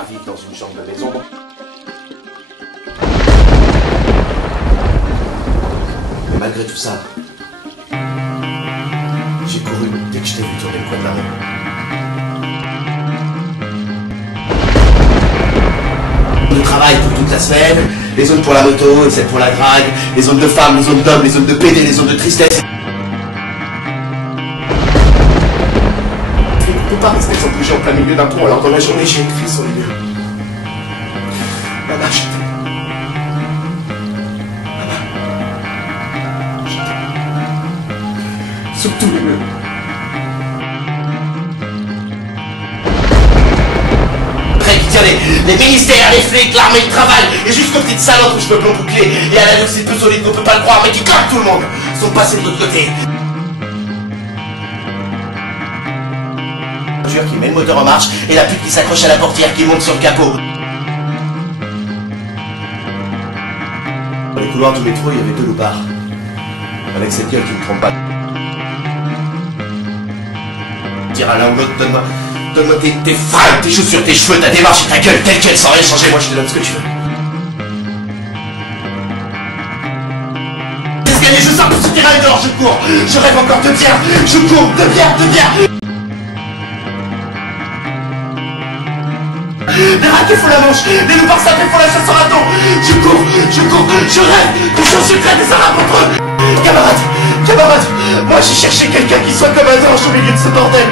préfère vivre dans une chambre de maison. Mais malgré tout ça, j'ai couru dès que je t'ai vu tourner le coin de la rue. De travail pour toute la semaine, les zones pour la moto, les zones pour la drague, les zones de femmes, les zones d'hommes, les zones de PD, les zones de tristesse. Je ne peux pas rester sans bouger en plein milieu d'un pont, alors dans la journée j'ai écrit sur les murs. Maman, je t'aime. Maman, je t'aime. Sur tous les murs. Les ministères, les flics, l'armée, le travail, et jusqu'aux petites salopes où je me plomb bouclé, et à la c'est plus solide qu'on peut pas le croire, mais qui claquent tout le monde, sont passés de l'autre côté. La voiture qui met le moteur en marche, et la pute qui s'accroche à la portière qui monte sur le capot. Dans les couloirs du métro, il y avait 2 loupards, avec cette gueule qui ne trompe pas. Dire à l'un ou l'autre, donne-moi tes fringues, tes chaussures, tes cheveux, ta démarche et ta gueule telle quelle, sans rien changer, moi je te donne ce que tu veux. L'escalier, je sors pour ce terrain et dehors, je cours. Je rêve encore de bière, je cours, de bière. Les raquets font la manche, les loupards sapés font la chasse au raton. Je cours, je rêve, des choses secrètes, des arabes entre eux. Camarade, moi j'ai cherché quelqu'un qui soit comme un ange au milieu de ce bordel.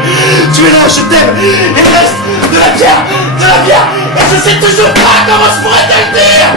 Tu es là, je t'aime, il me reste de la bière, et je sais toujours pas comment je pourrais te le dire.